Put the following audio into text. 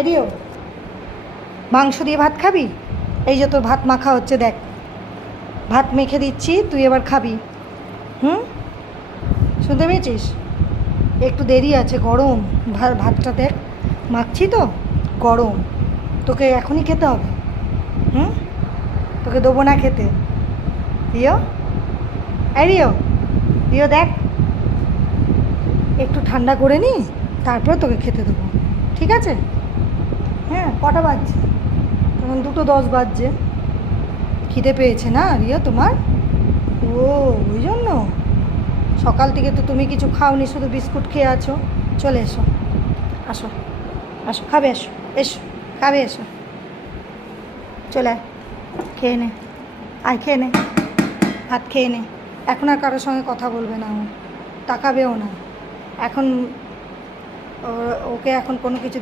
এরিও, মাংস দিয়ে ভাত খাবি? এই যে তোর ভাত মাখা হচ্ছে, দেখ ভাত মেখে দিচ্ছি, তুই এবার খাবি। হুম, শুনতে পেয়েছিস? একটু দেরি আছে, গরম ভাতটা দেখ, মাখছি তো, গরম, তোকে এখনই খেতে হবে। হুম, তোকে দেবো না খেতে। রিও, এই রিও, রিও দেখ, একটু ঠান্ডা করে নি, তারপরে তোকে খেতে দেবো, ঠিক আছে? হ্যাঁ, কটা বাজছে? তখন 2:10 বাজছে। খিদে পেয়েছে না রিয়া তোমার? ও, ওই জন্য সকাল থেকে তো তুমি কিছু খাওনি, শুধু বিস্কুট খেয়ে আছো। চলে এসো, আসো, আসো, খাবে, এসো, এসো, খাবে, এসো, চলে আয়, খেয়ে নে, আয় খেয়ে নে, ভাত খেয়ে নে। এখন আর কারোর সঙ্গে কথা বলবে না, ও তাকাবেও না এখন। ওকে এখন কোনো কিছু